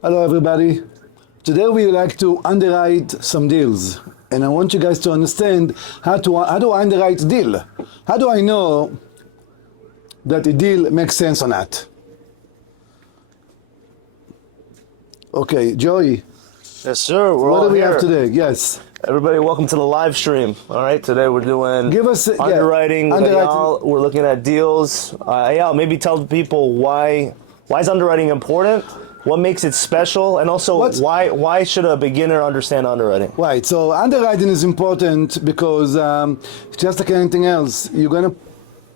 Hello everybody. Today we would like to underwrite some deals, and I want you guys to understand how do I underwrite a deal? How do I know that a deal makes sense or not? Okay, Joey, Yes, sir. We're what all do we here. have today? Yes. Everybody, welcome to the live stream. All right, today we're doing underwriting with Eyal. We're looking at deals. Eyal, maybe tell people why is underwriting important? What makes it special? And also, why should a beginner understand underwriting? Right, so underwriting is important because just like anything else, you're going to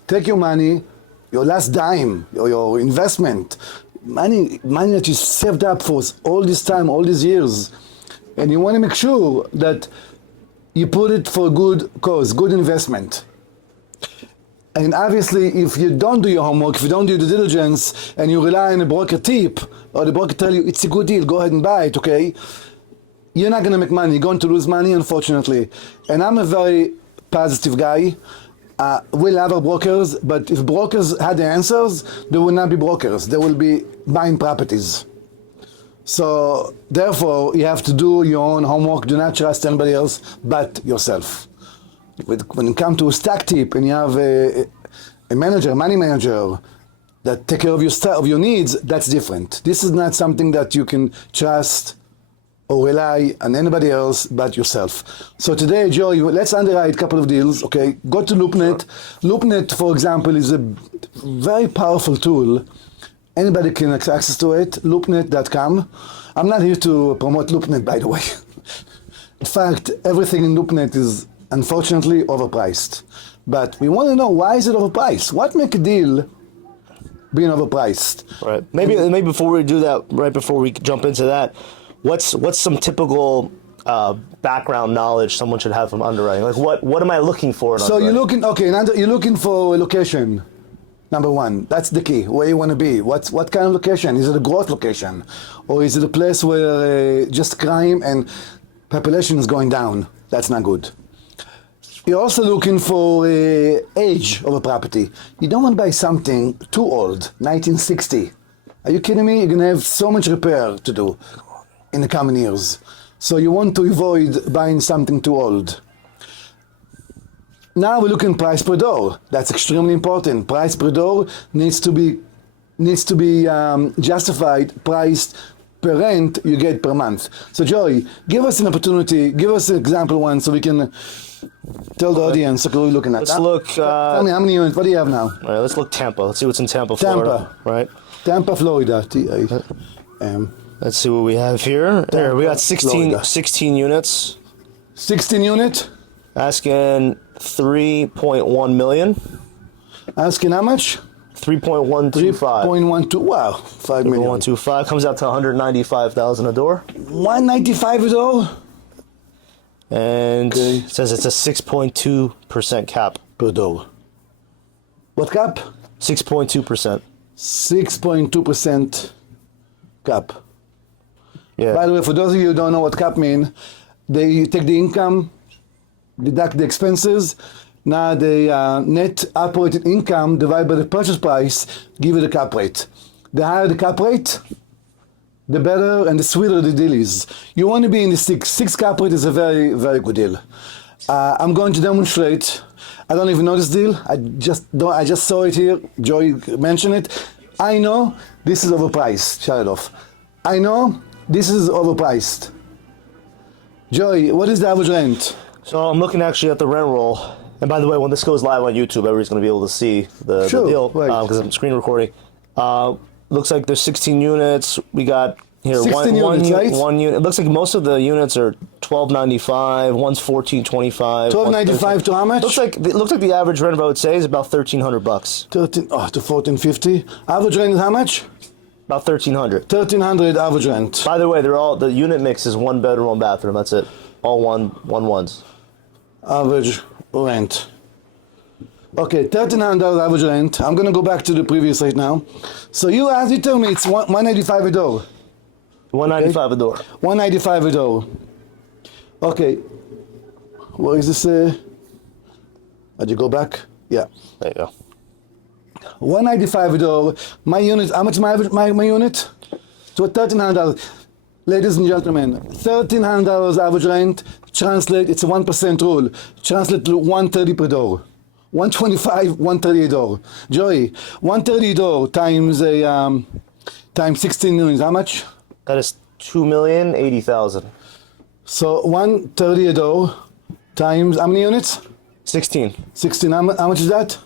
take your money, your last dime, your investment, money that you saved up for all this time, all these years, and you want to make sure that you put it for a good cause, good investment. And obviously, if you don't do your homework, if you don't do due diligence, and you rely on a broker tip, or the broker tell you it's a good deal, go ahead and buy it, okay? You're not going to make money. You're going to lose money, unfortunately. And I'm a very positive guy. We love our brokers, but if brokers had the answers, they will not be brokers. They will be buying properties. So, therefore, you have to do your own homework. Do not trust anybody else but yourself. When it comes to a stock tip and you have a manager, a money manager that take care of your needs, that's different. This is not something that you can trust or rely on anybody else but yourself. So today, Joe, let's underwrite a couple of deals, okay? Go to LoopNet. Sure. LoopNet, for example, is a very powerful tool. Anybody can have access to it, loopnet.com. I'm not here to promote LoopNet, by the way. In fact, everything in LoopNet is unfortunately overpriced. But we want to know, why is it overpriced? What makes a deal being overpriced? Right. Maybe before we do that, right before we jump into that, what's some typical background knowledge someone should have from underwriting? Like what am I looking for in underwriting? You're looking for a location. Number one, that's the key. Where you want to be? What kind of location? Is it a growth location, or is it a place where just crime and population is going down? That's not good. You're also looking for age of a property. You don't want to buy something too old, 1960. Are you kidding me? You're going to have so much repair to do in the coming years. So you want to avoid buying something too old. Now we're looking price per door. That's extremely important. Price per door needs to be justified, priced per rent you get per month. So Joey, give us an opportunity, give us an example one so we can tell the audience what we're looking at. Let's look. Tell me, how many units? What do you have now? All right, let's look Tampa. Let's see what's in Tampa, Florida. Right. Tampa, Florida. Let's see what we have here. There, we got 16 units. 16 unit? Asking 3.1 million. Asking how much? 3.125. 3.12. Wow, 5 million. 125 comes out to 195,000 a door. 195 a door? And it says it's a 6.2% cap per door. What cap? 6.2%. 6.2% cap. Yeah. By the way, for those of you who don't know what cap mean, they take the income, deduct the expenses. Now the net operating income divided by the purchase price give you the cap rate. The higher the cap rate, the better and the sweeter the deal is. You want to be in the 6. 6 cap rate is a very, very good deal. I'm going to demonstrate. I don't even know this deal. I just saw it here. Joey mentioned it. I know this is overpriced. Shut it off. I know this is overpriced. Joey, what is the average rent? So I'm looking actually at the rent roll. And by the way, when this goes live on YouTube, everybody's going to be able to see the deal because I'm screen recording. Looks like there's 16 units. We got here one unit. It looks like most of the units are $1,295. One's $1,425. $1,295 to how much? It looks like the average rent, I would say, is about $1,300. To $1,450. Average rent is how much? About $1,300. $1,300 average rent. By the way, the unit mix is 1 bedroom, 1 bathroom. That's it. All one ones. Average rent. Okay, $1,300 average rent. I'm gonna go back to the previous rate now. So you tell me it's $185 a door. $195 a door. $195 a door. Okay. Where is this? Did you go back? Yeah. There you go. $195 a door. My unit. How much my unit? So $1,300. Ladies and gentlemen, $1,300 average rent, translate, it's a 1% rule, translate to $130 per door. $125, $130 a door. Joey, $130 a door times 16 million, how much? That is 2,080,000. So $130 a door times how many units? 16. 16. How much is that?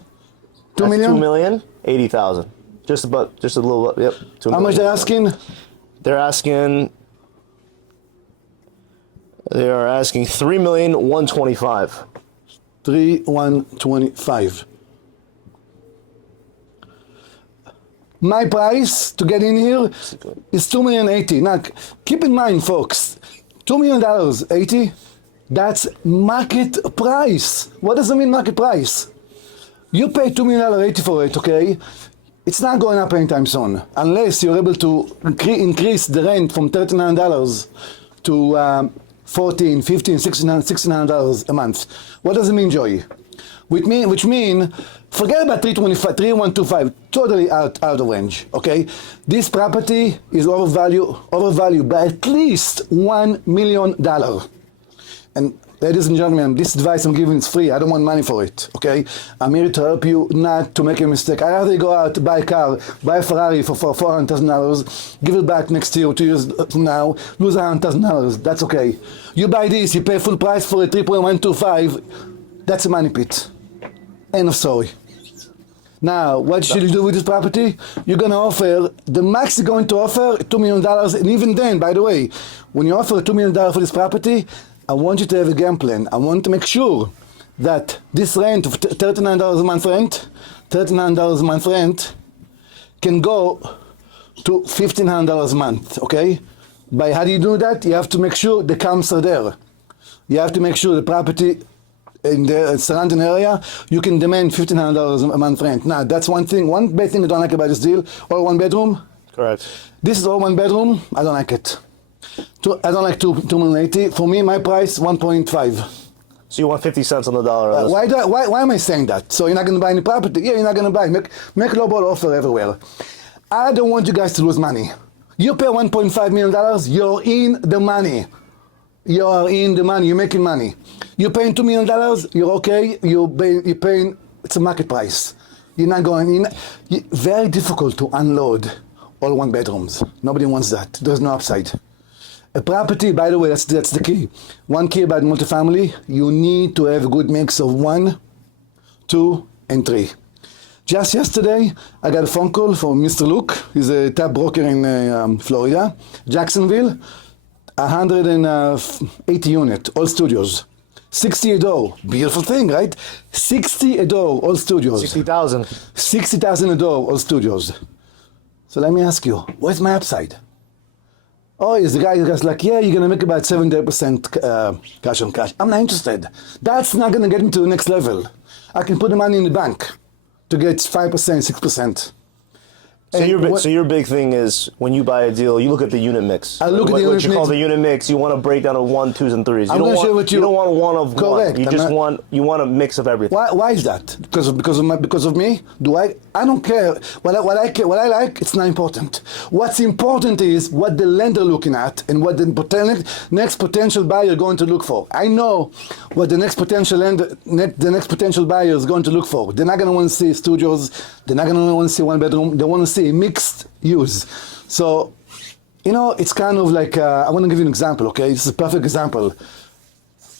2 million? 2,080,000. Just a little. Yep. 2 how much they're asking? They're asking 3,125,000. 3,125. My price to get in here is $2,080,000. Now, keep in mind, folks, $2,000,080. That's market price. What does it mean, market price? You pay $2,080,000 for it, okay? It's not going up anytime soon, unless you're able to increase the rent from $1,300 to $1,400, $1,500, $1,600 a month. What does it mean, Joey? Which mean, forget about 3,125, totally out of range, okay? This property is overvalued by at least $1 million. And ladies and gentlemen, this advice I'm giving is free. I don't want money for it, okay? I'm here to help you not to make a mistake. I'd rather go out, buy a car, buy a Ferrari for $400,000, give it back next year or 2 years from now, lose $100,000. That's okay. You buy this, you pay full price for it, 3.125. That's a money pit. End of story. Now, what should you do with this property? You're going to offer, the max you're going to offer, $2 million. And even then, by the way, when you offer $2 million for this property, I want you to have a game plan. I want to make sure that this rent of $39 a month rent, $39 a month rent, can go to $1,500 a month, okay? By how do you do that? You have to make sure the comps are there. You have to make sure the property in the surrounding area, you can demand $1,500 a month rent. Now, that's one thing. One bad thing I don't like about this deal, all one bedroom. Correct. This is all one bedroom. I don't like it. I don't like $2,080,000. For me, my price, 1.5. So you want 50 cents on the dollar. Why am I saying that? So you're not going to buy any property? Yeah, you're not going to buy. Make lowball offer everywhere. I don't want you guys to lose money. You pay $1.5 million, you're in the money. You are in the money, you're making money. You're paying $2 million, you're okay, you're paying, it's a market price. You're not going, very difficult to unload all one bedrooms. Nobody wants that, there's no upside. A property, by the way, that's the key. One key about multifamily, you need to have a good mix of 1, 2, and 3. Just yesterday, I got a phone call from Mr. Luke. He's a top broker in Florida, Jacksonville. 180 unit, all studios. 60 a door, beautiful thing, right? 60 a door, all studios. 60,000. 60,000 a door, all studios. So let me ask you, where's my upside? Oh, is the guy who's like, yeah, you're gonna make about 70% cash on cash. I'm not interested. That's not gonna get me to the next level. I can put the money in the bank to get 5%, 6%. So your big thing is when you buy a deal, you look at the unit mix. I look at the unit mix. What you call the unit mix, you want to break down to 1, 2s, and 3s. I'm going to share with you. You don't want one of correct. one. You want a mix of everything. Why is that? Because of me? I don't care. What I like, it's not important. What's important is what the lender looking at and what the next potential buyer going to look for. I know what the next potential buyer is going to look for. They're not going to want to see studios. They're not going to want to see one bedroom. They want to see mixed use. So, it's kind of like, I want to give you an example, okay? This is a perfect example.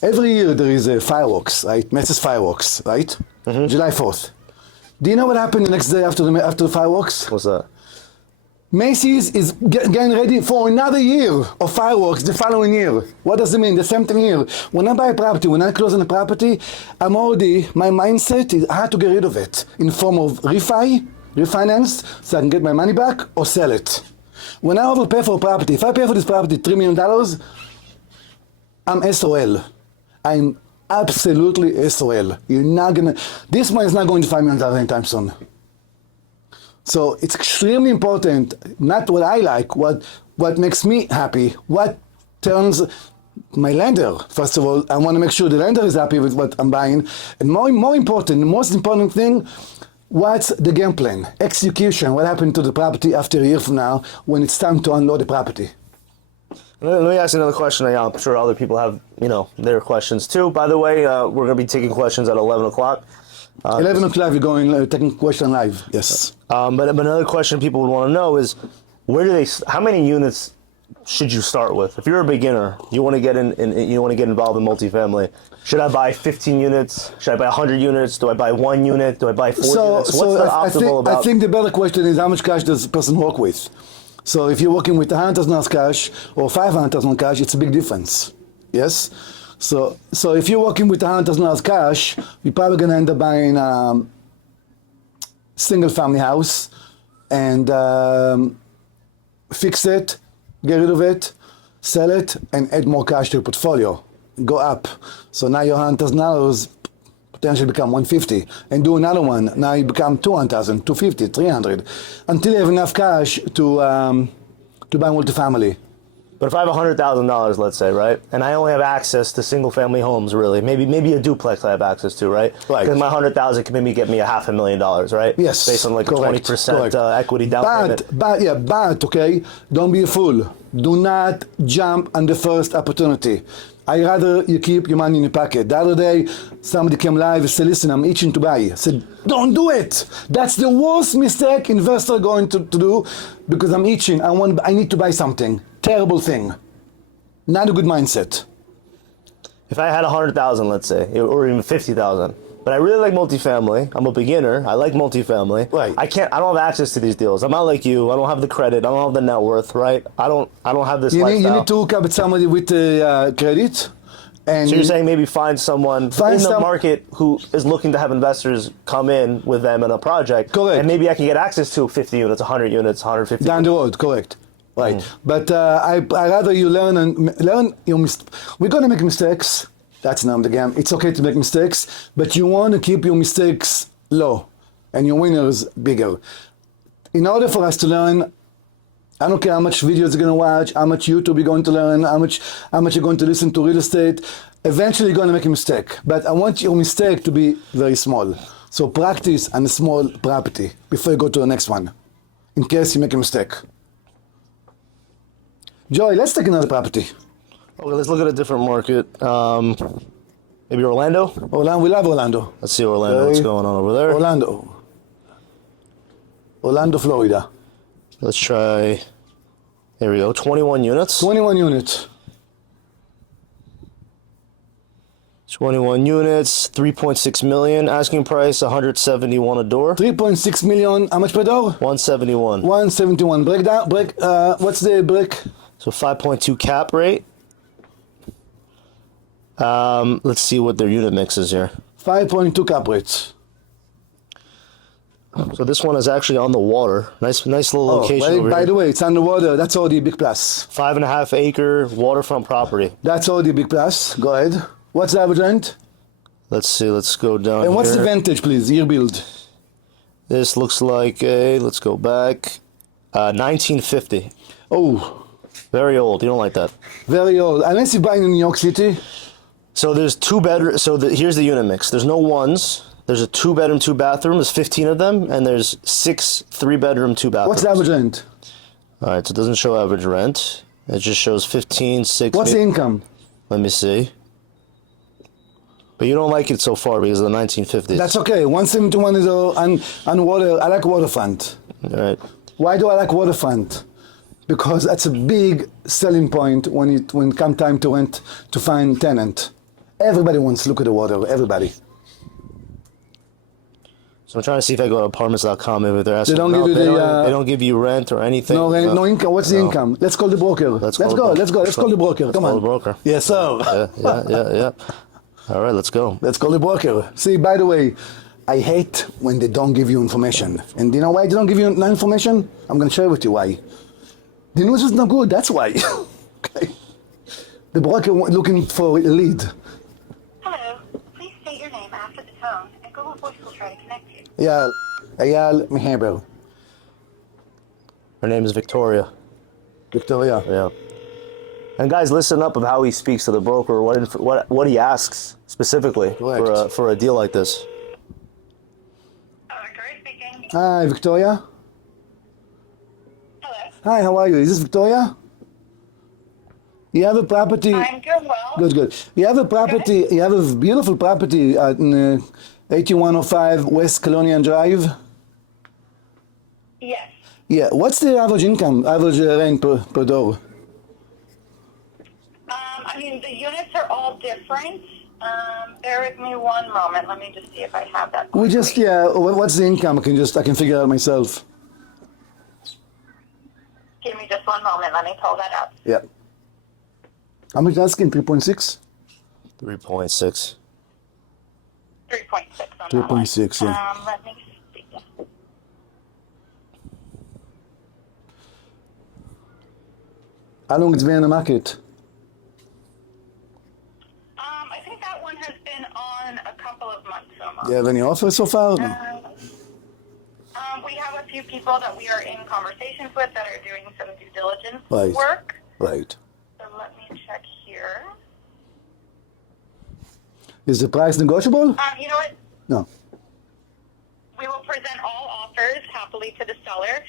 Every year there is a fireworks, right? Macy's fireworks, right? Mm-hmm. July 4th. Do you know what happened the next day after the fireworks? What's that? Macy's is getting ready for another year of fireworks the following year. What does it mean? The same thing here. When I buy a property, when I close on a property, my mindset is I have to get rid of it in form of refinance, so I can get my money back or sell it. When I overpay for a property, if I pay for this property $3 million, I'm SOL. I'm absolutely SOL. This one is not going to $5 million anytime soon. So it's extremely important, not what I like, what makes me happy, what turns my lender. First of all, I want to make sure the lender is happy with what I'm buying. And more important, the most important thing, What's the game plan? Execution. What happened to the property after a year from now when it's time to unload the property? Let me ask you another question. I'm sure other people have, their questions too. By the way, we're going to be taking questions at 11 o'clock. 11 o'clock, you're going taking question live. Yes. But another question people would want to know is, how many units should you start with? If you're a beginner, you want to get involved in multifamily. Should I buy 15 units? Should I buy 100 units? Do I buy 1 unit? Do I buy 4 units? What's the optimal about? I think the better question is how much cash does the person work with? So if you're working with $100,000 cash or $500,000 cash, it's a big difference. Yes? So if you're working with $100,000 cash, you're probably going to end up buying a single family house and fix it, get rid of it, sell it, and add more cash to your portfolio. Go up. So now your $100,000 potentially become 150, and do another one. Now you become 200,000, 250, 300, until you have enough cash to buy multifamily. But if I have $100,000, let's say, right, and I only have access to single-family homes, really, maybe a duplex I have access to, right? Right. Because my $100,000 can maybe get me $500,000, right? Yes. Based on like correct. A 20% equity down payment. But okay, don't be a fool. Do not jump on the first opportunity. I rather you keep your money in your pocket. The other day, somebody came live and said, listen, I'm itching to buy. I said, don't do it. That's the worst mistake investor going to do because I'm itching. I need to buy something. Terrible thing. Not a good mindset. If I had 100,000, let's say, or even 50,000, but I really like multifamily. I'm a beginner. I like multifamily. Right. I don't have access to these deals. I'm not like you. I don't have the credit. I don't have the net worth, right? I don't have this lifestyle. You need to hook up with somebody with credit. And so you're saying maybe find someone in the market who is looking to have investors come in with them in a project. Correct. And maybe I can get access to 50 units, 100 units, 150 down the road, correct. Right. But I rather you learn your we're going to make mistakes. That's not the game. It's okay to make mistakes, but you want to keep your mistakes low and your winners bigger. In order for us to learn, I don't care how much videos you're going to watch, how much YouTube you're going to learn, how much you're going to listen to real estate. Eventually you're going to make a mistake, but I want your mistake to be very small. So practice on a small property before you go to the next one, in case you make a mistake. Joey, let's take another property. Okay, let's look at a different market. Maybe Orlando? We love Orlando. Let's see Orlando. What's going on over there? Orlando, Florida. Let's try, here we go, 21 units. 21 units. 21 units, 3.6 million. Asking price, 171 a door. 3.6 million, how much per door? 171. 171. What's the break? So 5.2 cap rate. Let's see what their unit mix is here. 5.2 cap rates. So this one is actually on the water. Nice little location over here. By the way, it's on the water. That's already a big plus. 5.5 acre waterfront property. That's already a big plus. Go ahead. What's the average rent? Let's see. Let's go down And what's here. the vintage, please? Year build. This looks like let's go back. 1950. Oh. Very old. You don't like that. Very old. Unless you're buying in New York City. So there's 2 bedrooms. So here's the unit mix. There's no ones. There's a 2-bedroom, 2-bathroom. There's 15 of them, and there's 6 3-bedroom, 2-bathrooms. What's the average rent? All right, so it doesn't show average rent. It just shows 15, 6. What's the income? Let me see. But you don't like it so far because of the 1950s. That's okay. 171 is on water. I like waterfront. All right. Why do I like waterfront? Because that's a big selling point when it come time to rent, to find tenant. Everybody wants to look at the water. Everybody. So I'm trying to see if I go to apartments.com if they're asking. They don't give you they don't give you rent or anything. No income. What's the income? Let's call the broker. Let's go. Let's call the broker. Come on. Call the broker. Yes, sir. Yeah. All right, let's go. Let's call the broker. See, by the way, I hate when they don't give you information. And do you know why they don't give you no information? I'm going to share with you why. The news is not good. That's why. Okay. The broker looking for a lead. Hello. Please state your name after the tone, and Google Voice will try to connect you. Eyal Mehaber. Her name is Victoria. Victoria. Yeah. And guys, listen up of how he speaks to the broker. What he asks specifically for a deal like this. Victoria Hi, Victoria. Hello. Hi, how are you? Is this Victoria? You have a property. I'm doing well. Good, good. You have a property. You have a beautiful property in 8105 West Colonial Drive. Yes. Yeah. What's the average income, average rent per door? I mean, the units are all different. Bear with me one moment. Let me just see if I have that. We just What's the income? I can figure out myself. Give me just one moment. Let me pull that up. Yeah. How much asking? 3.6. 3.6. 3.6 on 3.6. Yeah. Let me see. How long it's been in the market? I think that one has been on a couple of months almost. Do you have any offers so far? We have a few people that we are in conversations with that are doing some due diligence Right. work. Right. So let me check here. Is the price negotiable? You know what? No. We will present all offers happily to the seller.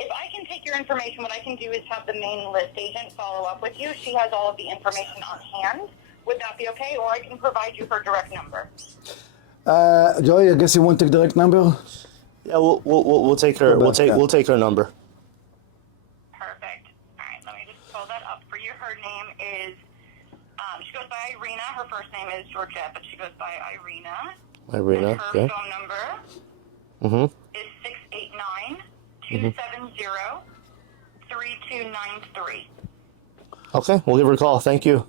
If I can take your information, what I can do is have the main list agent follow up with you. She has all of the information on hand. Would that be okay? Or I can provide you her direct number. Joey, I guess you won't take direct number. Yeah, we'll take her. We'll take her number. Perfect. All right, let me just pull that up for you. Her name is, she goes by Irina. Her first name is Georgette, but she goes by Irina. Irina, And her okay. phone number is 689-270-3293. Okay, we'll give her a call. Thank you.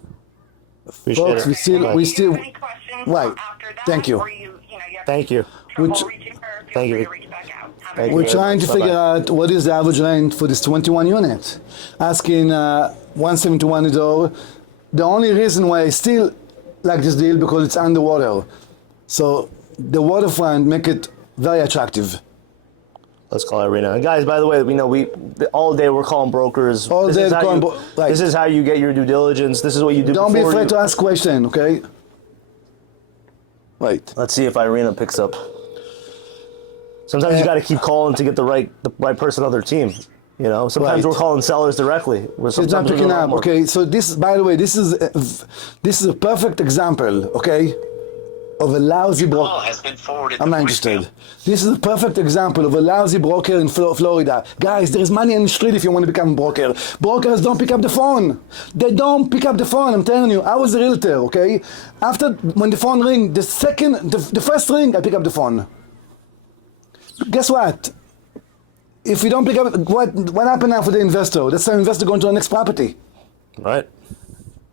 Appreciate Folks, it. we still- Bye. we Do you have any questions Right. after that? Thank you. Or you have Thank you. trouble Which- reaching her, feel Thank free you. to reach back out. Have a Thank good We're you. day. trying to Bye-bye. figure out what is the average rent for this 21 unit. Asking 171 a door. The only reason why I still like this deal because it's underwater. So the waterfront make it very attractive. Let's call Irina. And guys, by the way, we all day we're calling brokers. All This day is how calling you- right. This is how you get your due diligence. This is what you do. Don't be before afraid you- to ask questions, okay? Right. Let's see if Irina picks up. Sometimes you got to keep calling to get the right person on their team. You know, sometimes Right. we're calling sellers directly. It's Sometimes not we're picking doing a lot up, more. okay? So this, by the way, this is a perfect example, okay, of a lousy broker. Call has been forwarded. I'm to not voicemail. interested. This is a perfect example of a lousy broker in Florida. Guys, there is money in the street if you want to become a broker. Brokers don't pick up the phone. They don't pick up the phone, I'm telling you. I was a realtor, okay? After, when the phone ring, the first ring, I pick up the phone. Guess what? If you don't pick up, what happened now for the investor? That's the investor going to the next property. Right.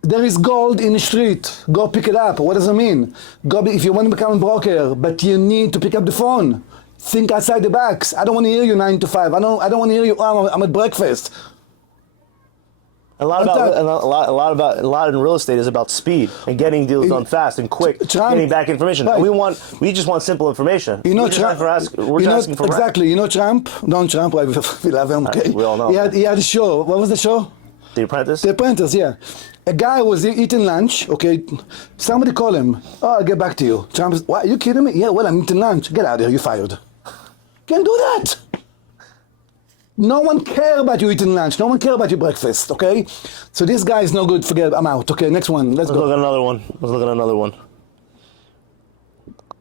There is gold in the street. Go pick it up. What does it mean? If you want to become a broker, but you need to pick up the phone. Think outside the box. I don't want to hear you 9 to 5. I don't want to hear you. Oh, I'm at breakfast. A lot in real estate is about speed and getting deals done fast and quick, Trump- getting back information. Right. We just want simple information. You know, we're just Trump. asking for exactly. You know, Trump. Don't Trump. We love him. Okay. We all know. He had a show. What was the show? The Apprentice. The Apprentice. Yeah. A guy was eating lunch. Okay. Somebody call him. Oh, I'll get back to you. Trump says, "What? Are you kidding me? Yeah. Well, I'm eating lunch. Get out of here. You're fired." Can't do that. No one care about you eating lunch. No one care about your breakfast, okay? So this guy is no good. Forget it. I'm out. Okay, next one. Let's Let's look go. at another one.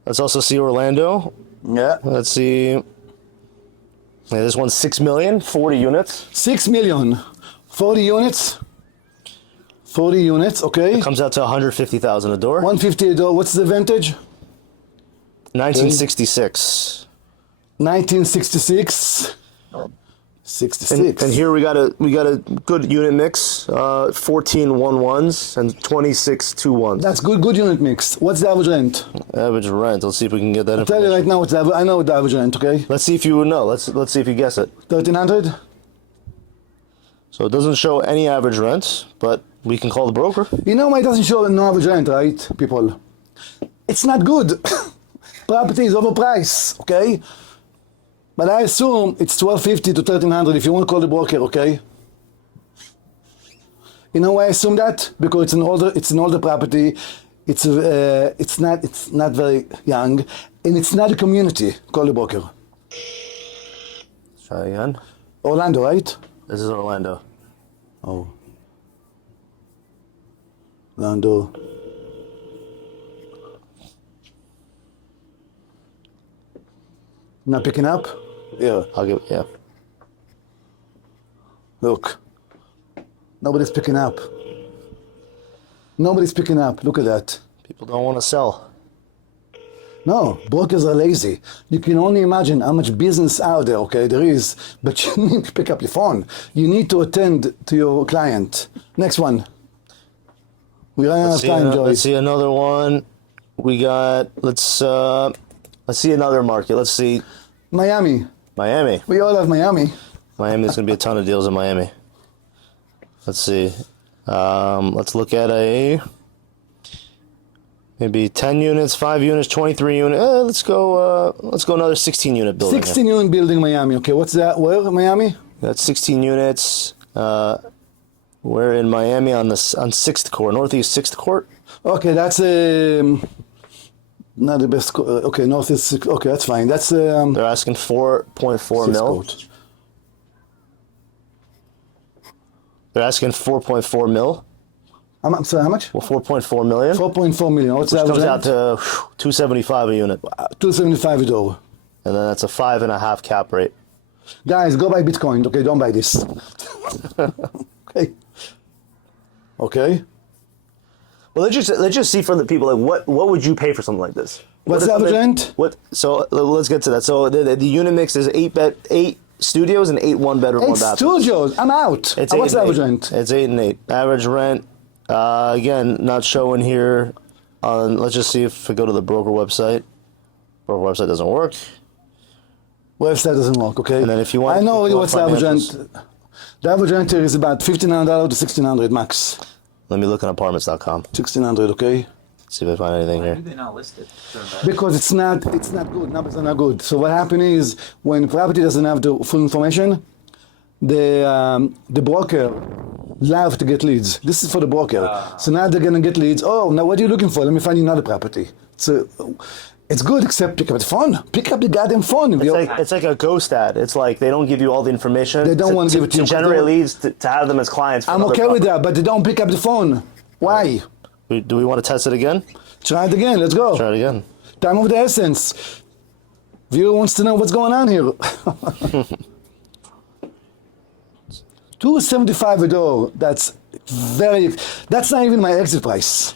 Let's also see Orlando. Yeah. Let's see. Yeah, this one's 6 million, 40 units. 6 million. 40 units. 40 units, okay. Comes out to 150,000 a door. 150 a door. What's the vintage? 1966. 1966. 66. And here we got a good unit mix. 14 1-1s and 26 2-1s. That's good unit mix. What's the average rent? Average rent. Let's see if we can get that I'll tell you information. right now what's the average. I know what the average rent, okay? Let's see if you would know. Let's see if you guess it. 1,300? So it doesn't show any average rents, but we can call the broker. You know why it doesn't show no average rent, right, people? It's not good. Property is overpriced, okay? But I assume it's 1,250 to 1,300 if you want to call the broker, okay? You know why I assume that? Because it's an older property. It's not very young, and it's not a community. Call the broker. Try again. Orlando, right? This is Orlando. Oh. Orlando. Not picking up? Yeah. Yeah. Look. Nobody's picking up. Nobody's picking up. Look at that. People don't want to sell. No, brokers are lazy. You can only imagine how much business out there, okay, there is, but you need to pick up your phone. You need to attend to your client. Next one. We ran out of time, Joey. Let's see another one. We got, let's see another market. Let's see. Miami. Miami. We all have Miami. Miami, there's going to be a ton of deals in Miami. Let's see. Let's look at maybe 10 units, 5 units, 23 units. Let's go another 16 unit building. 16 unit building Miami. Okay, what's that? Where, Miami? That's 16 units. We're in Miami on 6th Court, Northeast 6th Court. Okay, that's not the best. Okay, Northeast. Okay, that's fine. That's they're asking 4.4 mil. Court. They're asking 4.4 mil. I'm sorry, how much? Well, 4.4 million. 4.4 million. What's that? Which comes out to 275 a unit. 275 a door. And then that's a 5.5 cap rate. Guys, go buy Bitcoin. Okay, don't buy this. Okay. Okay. Well, let's just see from the people, like, what would you pay for something like this? What's the average rent? So let's get to that. So the unit mix is 8 studios and 8 one-bedroom, 8 1-bathroom. studios. I'm out. It's What's the average 8. rent? It's 8 and 8. Average rent, again, not showing here. Let's just see if we go to the broker website. Broker website doesn't work. Website doesn't work. Okay. And then if you want, I know what's the average financials. rent. The average rent here is about $1,500 to $1,600 max. Let me look at apartments.com. 1,600. Okay. See if I find anything Why here. do they not list it? Because it's not good. Numbers are not good. So what happens is when property doesn't have the full information, the broker love to get leads. This is for the broker. So now they're gonna get leads. Oh, now what are you looking for? Let me find you another property. So it's good, except pick up the phone. Pick up the goddamn phone. It's like a ghost ad. It's like they don't give you all the information. They don't want to give it to you. generate leads to have them as clients. For I'm okay with that, but they don't pick up the phone. Why? Do we want to test it again? Try it again. Let's go. Try it again. Time of the essence. Viewer wants to know what's going on here. $275 a door. That's not even my exit price.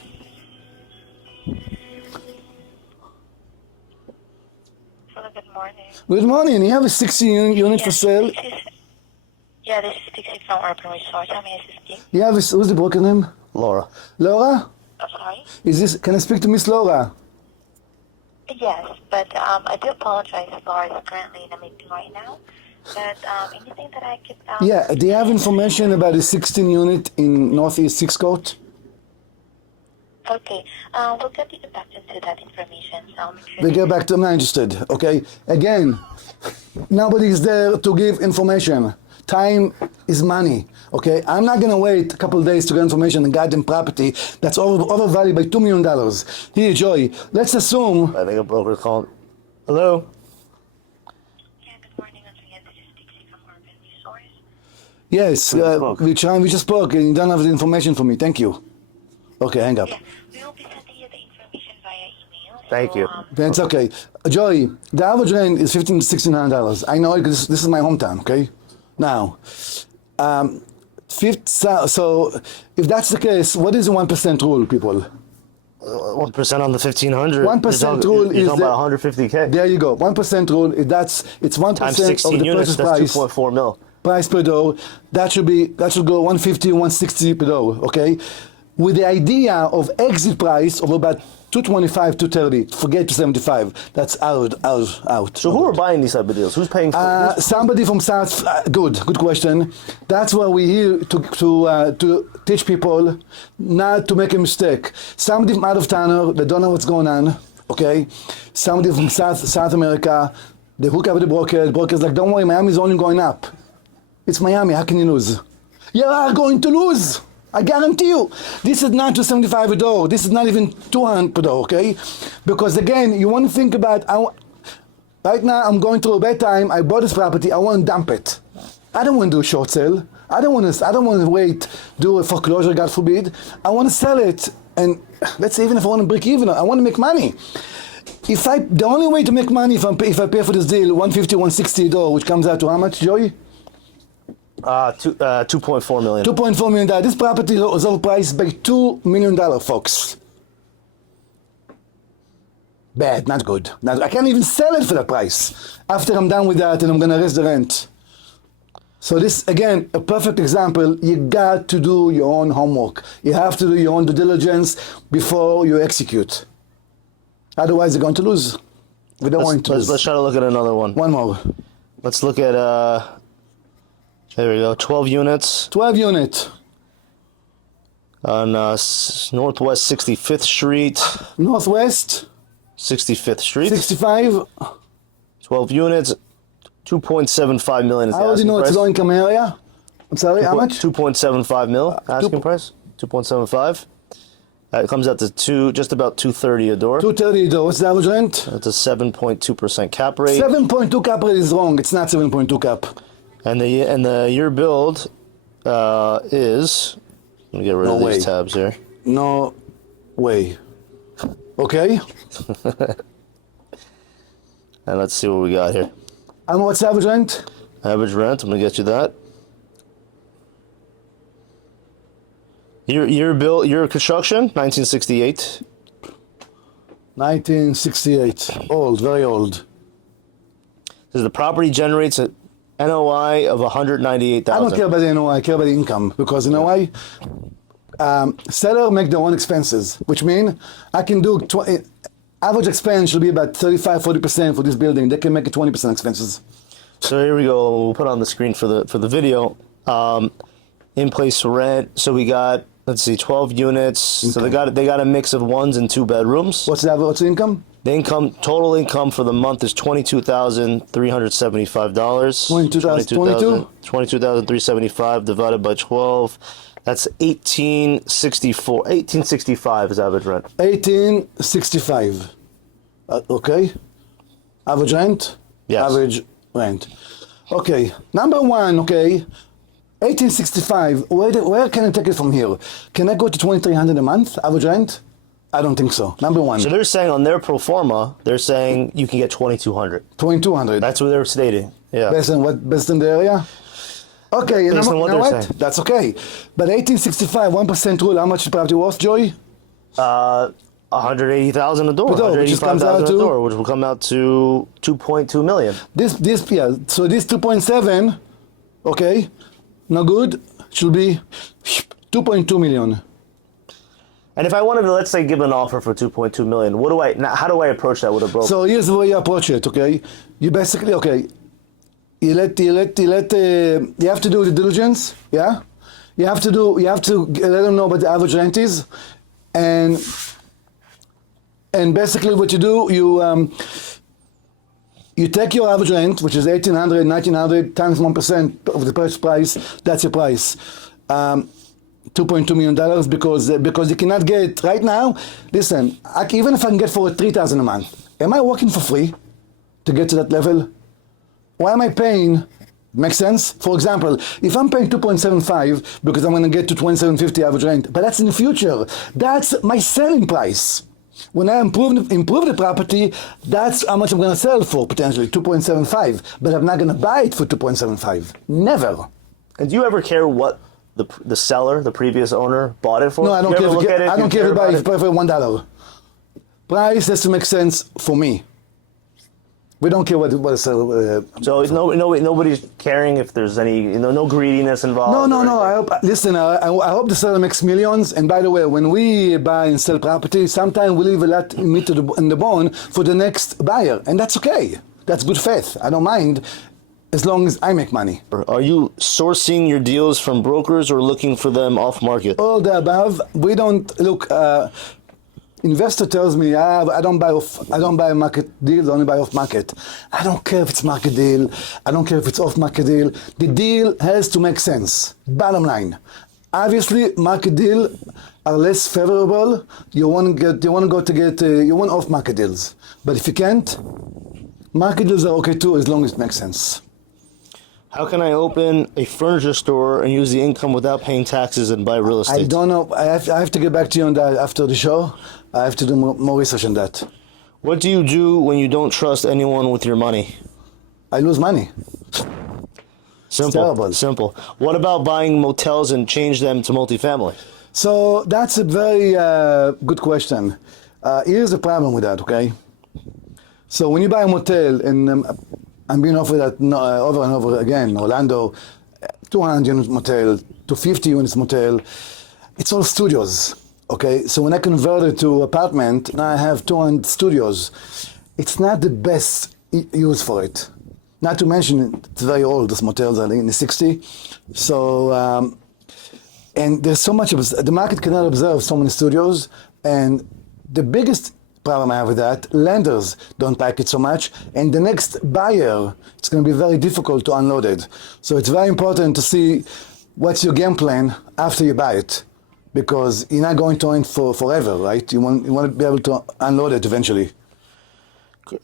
Hello, good morning. Good morning. You have a 60 unit for sale? This is Dixie from Urban Resource. How may I assist you? You have who's the broker name? Laura. Laura? I'm sorry? Can I speak to Miss Laura? Yes, but I do apologize if Laura is currently in a meeting right now. But anything that I could... Yeah, do you have information about a 16 unit in Northeast 6th Court? Okay, we'll get you back into that information. So I'll make sure They get back to, I'm not interested, okay? Again, nobody's there to give information. Time is money, okay? I'm not gonna wait a couple of days to get information on goddamn property that's overvalued by $2 million. Here, Joy, let's assume... I think a broker's calling. Hello? Yeah, good morning. Once again, this is Dixie from Urban Resource. Yes, we just spoke and you don't have the information for me. Thank you. Okay, hang up. Yeah, we will be sending you the information via email. Thank you. That's okay. Joy, the average rent is $1,500 to $1,600. I know it because this is my hometown, okay? Now, so if that's the case, what is the 1% rule, people? 1% on the 1,500. 1% rule you're is talking about 150K. There you go. 1% rule. It's 1% Times of 16 the units. purchase That's price. 2.4 mil. Price per door. That should go 150, 160 per door. Okay, with the idea of exit price of about 225, 230. Forget 275. That's out. So who are buying these type of deals? Who's paying for it? Somebody from South. Good question. That's why we're here to teach people not to make a mistake. Somebody from out of town, they don't know what's going on. Okay, somebody from South America, they hook up with the broker. The broker's like, don't worry, Miami's only going up. It's Miami. How can you lose? You are going to lose. I guarantee you. This is not 275 a door. This is not even 200 per door, okay? Because again, you want to think about Right now, I'm going through a bad time. I bought this property. I want to dump it. I don't want to do a short sale. I don't want to wait, do a foreclosure, God forbid. I want to sell it. And let's say even if I want to break even, I want to make money. The only way to make money if I pay for this deal, $150, $160, which comes out to how much, Joey? $2.4 million. $2.4 million. This property is overpriced by $2 million, folks. Bad, not good. I can't even sell it for that price. After I'm done with that and I'm going to raise the rent. So this, again, a perfect example. You got to do your own homework. You have to do your own due diligence before you execute. Otherwise, you're going to lose. We don't want to lose. Let's try to look at another one. One more. Let's look at, there we go, 12 units. 12 unit. On Northwest 65th Street. Northwest. 65th Street. 65. 12 units. 2.75 million is the asking price. How do you know it's a low-income area? I'm sorry, how much? 2.75 mil asking price. 2.75. It comes out to just about 230 a door. 230 a door. What's the average rent? It's a 7.2% cap rate. 7.2 cap rate is wrong. It's not 7.2 cap. And the year build is. Let me get rid of these tabs here. No way. Okay. And let's see what we got here. And what's the average rent? Average rent. I'm gonna get you that. Year construction, 1968. 1968. Old, very old. Says the property generates a NOI of 198,000. I don't care about the NOI. I care about the income because NOI. Seller make their own expenses, which mean I can do average expense should be about 35-40% for this building. They can make it 20% expenses. So here we go. We'll put it on the screen for the video. In place rent. So we got, let's see, 12 units. Okay. So they got a mix of 1s and 2 bedrooms. What's the income? The total income for the month is $22,375. 22,375 divided by 12. That's $1,865 is average rent. 1865. Okay. Average rent? Yes. Average rent. Okay. Number one, okay. 1865. Where can I take it from here? Can I go to 2,300 a month, average rent? I don't think so. Number one. So they're saying on their pro forma, they're saying you can get 2,200. 2,200. That's what they're stating. Yeah. Based on what? Based on the area? Okay, Based on what they're saying. That's okay. But 1865, 1% rule, how much the property worth, Joey? $180,000 a door. $185,000 a door, which will come out to $2.2 million. So this 2.7, okay, no good, should be 2.2 million. And if I wanted to, let's say, give an offer for $2.2 million, how do I approach that with a broker? So here's the way you approach it, okay? You basically, okay, you have to do the diligence, yeah? You have to let them know what the average rent is, and basically what you do, you take your average rent, which is $1,800, $1,900 times 1% of the purchase price. That's your price. $2.2 million because you cannot get right now. Listen, even if I can get for $3,000 a month, am I working for free to get to that level? Why am I paying? Makes sense? For example, if I'm paying 2.75 because I'm going to get to 27.50 average rent, but that's in the future. That's my selling price. When I improve the property, that's how much I'm going to sell for, potentially 2.75. But I'm not going to buy it for 2.75. Never. And do you ever care what the seller, the previous owner, bought it for? No, I don't care. I don't care if you buy it for $1. Price has to make sense for me. We don't care what a seller. So nobody's caring if there's any, no greediness involved. No. I hope the seller makes millions. And by the way, when we buy and sell property, sometimes we leave a lot in the bone for the next buyer, and that's okay. That's good faith. I don't mind, as long as I make money. Are you sourcing your deals from brokers or looking for them off market? All the above. We don't look. Investor tells me, I don't buy market deals, I only buy off market. I don't care if it's market deal. I don't care if it's off market deal. The deal has to make sense. Bottom line. Obviously, market deal are less favorable. You want off market deals. But if you can't, Market deals are okay too, as long as it makes sense. How can I open a furniture store and use the income without paying taxes and buy real estate? I don't know. I have to get back to you on that after the show. I have to do more research on that. What do you do when you don't trust anyone with your money? I lose money. Simple. It's terrible. Simple. What about buying motels and change them to multifamily? So that's a very good question. Here's the problem with that, okay? So when you buy a motel, and I'm being offered that over and over again, Orlando, 200 unit motel, 250 units motel, it's all studios, okay? So when I convert it to apartment, now I have 200 studios. It's not the best use for it. Not to mention, it's very old, these motels are in the 60s. So, and there's so much, the market cannot observe so many studios, and the biggest problem I have with that, lenders don't like it so much, and the next buyer, it's going to be very difficult to unload it. So it's very important to see what's your game plan after you buy it, because you're not going to own it for forever, right? You want to be able to unload it eventually.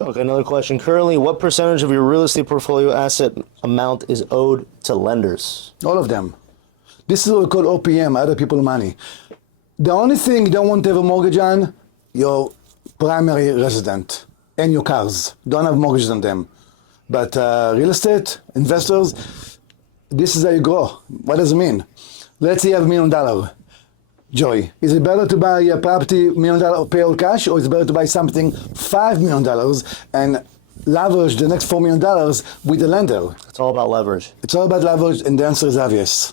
Okay, another question. Currently, what percentage of your real estate portfolio asset amount is owed to lenders? All of them. This is what we call OPM, other people's money. The only thing you don't want to have a mortgage on, your primary resident and your cars. Don't have mortgages on them. But real estate, investors, this is how you grow. What does it mean? Let's say you have $1 million. Joey, is it better to buy a property $1 million pay all cash, or is it better to buy something $5 million and leverage the next $4 million with the lender? It's all about leverage. It's all about leverage, and the answer is obvious.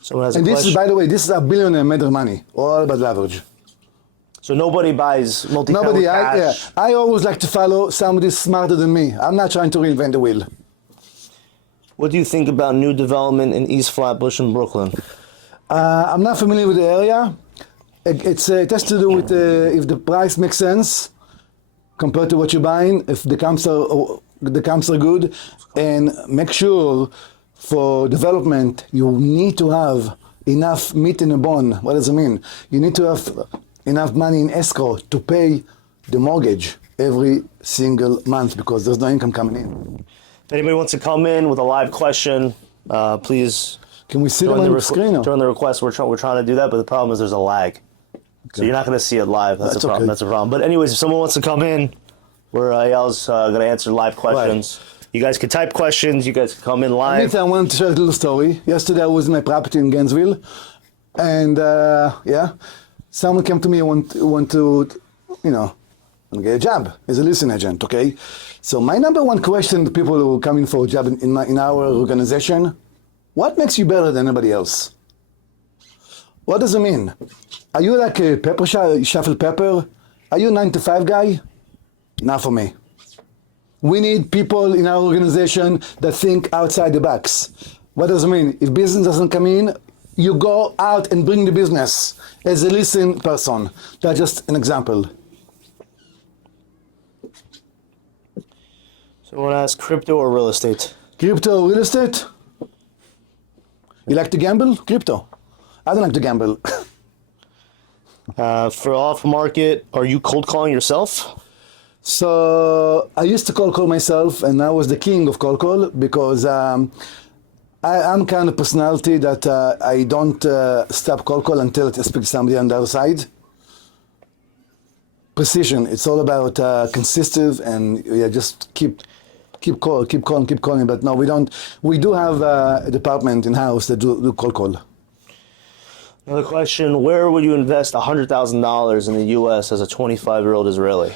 Someone has and a this question. is, by the way, this is a billionaire made their money. All about leverage. So nobody buys multifamily Nobody. cash. I always like to follow somebody smarter than me. I'm not trying to reinvent the wheel. What do you think about new development in East Flatbush in Brooklyn? I'm not familiar with the area. It has to do with if the price makes sense compared to what you're buying, if the comps are good, and make sure for development you need to have enough meat in a bone. What does it mean? You need to have enough money in escrow to pay the mortgage every single month because there's no income coming in. If anybody wants to come in with a live question, please. Can we see them on the screen? During the request, we're trying to do that, but the problem is there's a lag. Okay. So you're not going to see it live. That's a problem. Okay. That's a problem. But anyways, if someone wants to come in, Eyal's going to answer live questions. Right. You guys can type questions. You guys can come in live. I wanted to share a little story. Yesterday I was in my property in Gainesville, and someone came to me and want to, get a job as a leasing agent. Okay, so my number one question to people who come in for a job in our organization: what makes you better than anybody else? What does it mean? Are you like a pepper shuffle pepper? Are you a 9-to-5 guy? Not for me. We need people in our organization that think outside the box. What does it mean? If business doesn't come in, you go out and bring the business as a listening person. That's just an example. So I want to ask crypto or real estate? Crypto or real estate? You like to gamble? Crypto. I don't like to gamble. For off market, are you cold calling yourself? So I used to cold call myself, and I was the king of cold call because I'm kind of personality that I don't stop cold call until I speak to somebody on the other side. Precision. It's all about consistent and just keep calling. But no, we don't. We do have a department in house that do cold call. Another question: where would you invest $100,000 in the U.S. as a 25-year-old Israeli?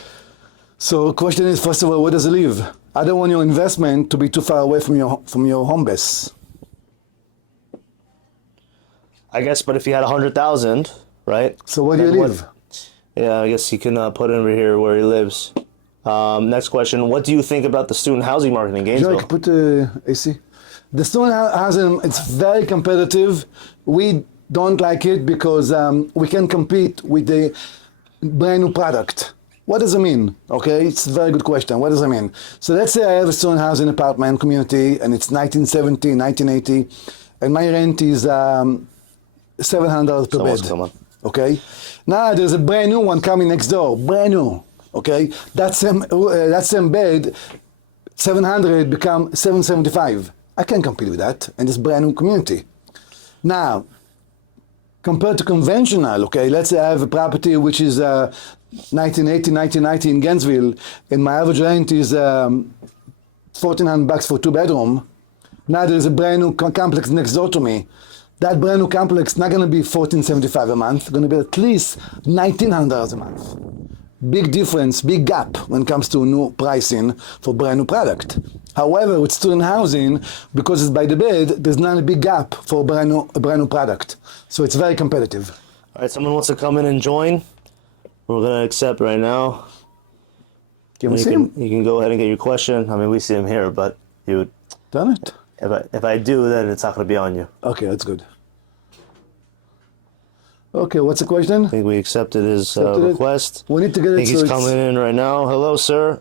So the question is, first of all, where does it live? I don't want your investment to be too far away from your home base. I guess, but if you had 100,000, right? So where do you live? Yeah, I guess you can put it over here where he lives. Next question: what do you think about the student housing market in Gainesville? Joe, put the AC. The student housing, it's very competitive. We don't like it because we can compete with the brand new product. What does it mean? Okay, it's a very good question. What does it mean? So let's say I have a student housing apartment community and it's 1970, 1980, and my rent is $700 per bed. Okay, now there's a brand new one coming next door, brand new. Okay, that same bed 700 become 775. I can't compete with that in this brand new community. Now, compared to conventional, okay, let's say I have a property which is 1980, 1990 in Gainesville, and my average rent is $1,400 for 2-bedroom. Now there's a brand new complex next door to me. That brand new complex not going to be $1,475 a month, going to be at least $1,900 a month. Big difference, big gap when it comes to new pricing for brand new product. However, with student housing, because it's by the bed, there's not a big gap for a brand new product. So it's very competitive. All right, someone wants to come in and join. We're going to accept right now. Can we see him? You can go ahead and get your question. I mean, we see him here, but you. Done it. If I do, then it's not going to be on you. Okay, that's good. Okay, what's the question? I think we accepted his request. We need to get it. I think he's coming in right now. Hello, sir.